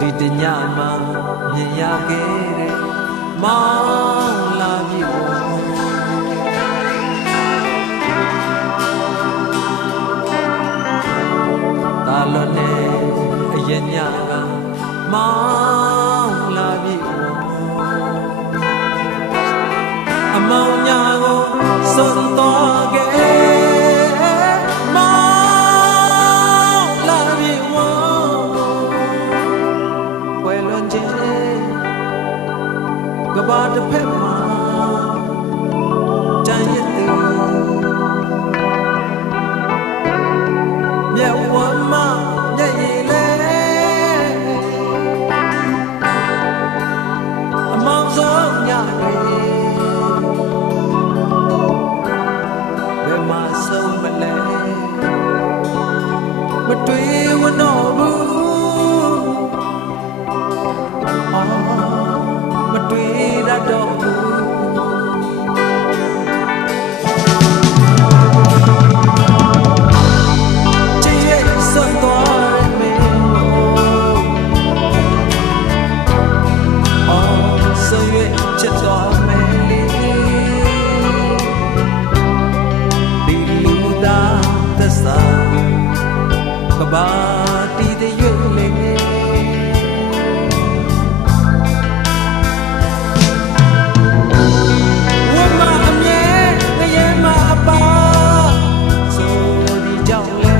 ဒီတညမှာမြင်ရခဲ့တဲ့မောင်လာပြီတာလွန်နေအရင်ညကမောင်လာပြီအမောင်ညာကိုစွန့်သွားခဲ့မောင်လာပြီဝဲလွန်ခြင်းကဘာတစ်ဖက်မှာတန်ရည်သူမြတ်ဝမ်းမမျက်ရည်လဲအမောင်ဆုံးညတွေဘယ်မှာဆုံးမလဲမတွေ့ဝတော့ဘူးမတွေ့ရတော့ဘူးကဘာတီးတဲ့ရွက်လေးဝမအမြဲငရဲမအပါဆိုဒီကြောင့်လေ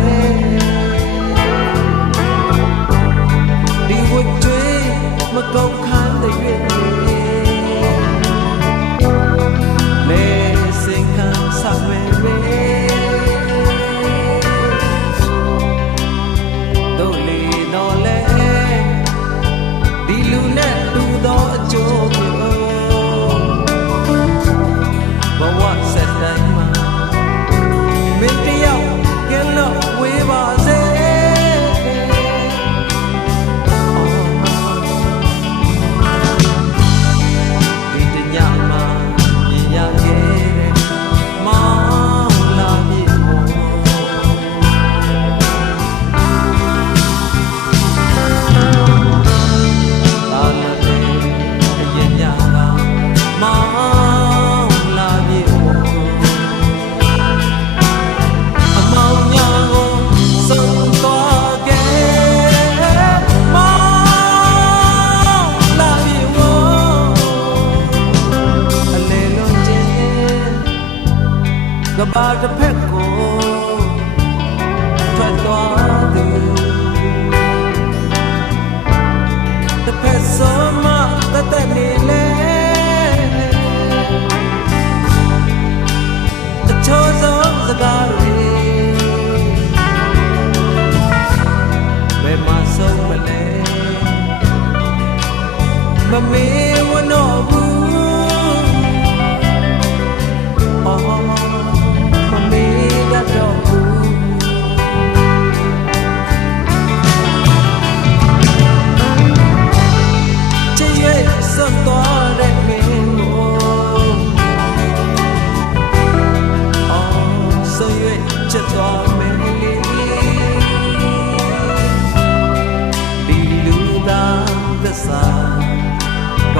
ဒီဝတ်တွေမကုန်ခန်းတဲ့ရွက်လေစင်ခံဆောင်မဲကဘာတစ်ဖက်ကိုထွက်သွားသူတစ်ဖက်ဆုံးမတတ်နေလေအချို့ဆုံးစကားတွေဘယ်မှာဆုံးမလဲမမေ့ဝတော့ဘူးချက်သွားမယ်ဒီလူသားသစ္စာက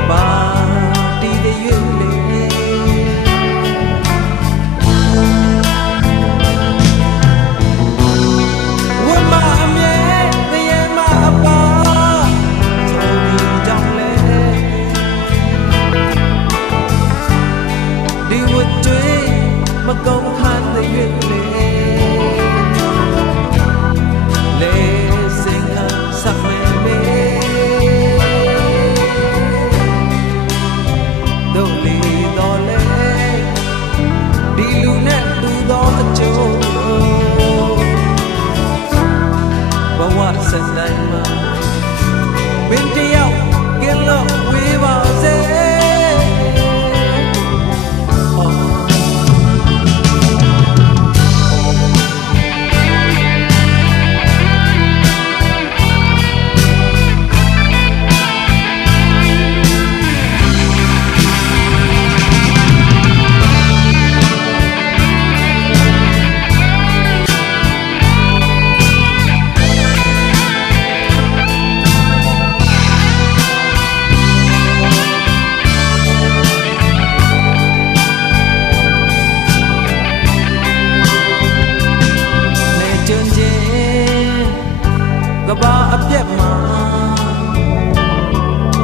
ပြက်မှာ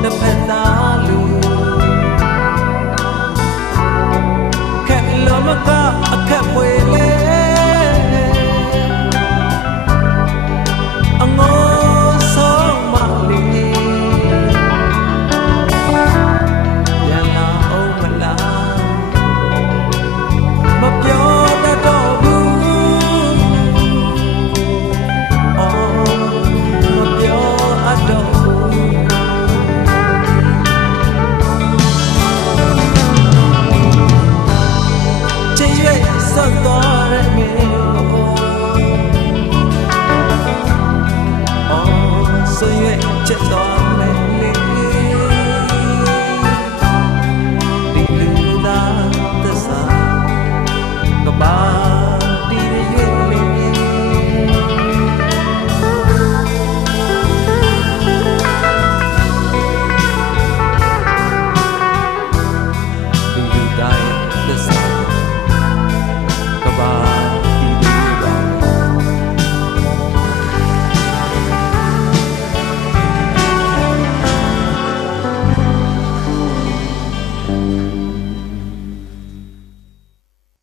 တစ်ဖက်သားလူခက်လို့မကအခက်ပွေလေအငိုးဆုံးမလေးပြန်လာအောင်မလားမပြောတတ်တော့ဘူးမပြောအပ်တော့ဘူးချစ်ရဲ့ဆက်သွားတဲ့မင်းဆွေချစ်သွား